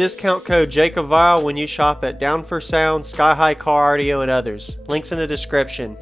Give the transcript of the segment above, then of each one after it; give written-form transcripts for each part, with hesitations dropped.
discount code JACOBVILE when you shop at Down for Sound, Sky High Car Audio, and others. Links in the description.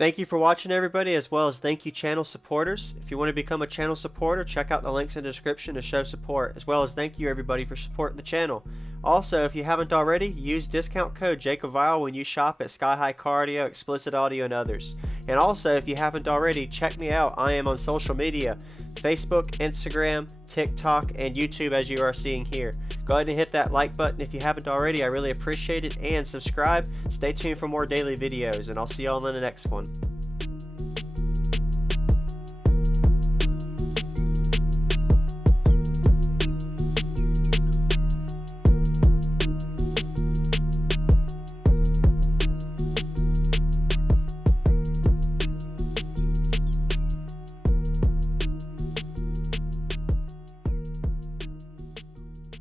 Thank you for watching, everybody, as well as thank you channel supporters. If you want to become a channel supporter, check out the links in the description to show support, as well as thank you everybody for supporting the channel. Also, if you haven't already, use discount code JACOBVILE when you shop at Sky High Cardio, Explicit Audio, and others. And also, if you haven't already, check me out. I am on social media, Facebook, Instagram, TikTok, and YouTube, as you are seeing here. Go ahead and hit that like button if you haven't already. I really appreciate it. And subscribe. Stay tuned for more daily videos, and I'll see you all in the next one.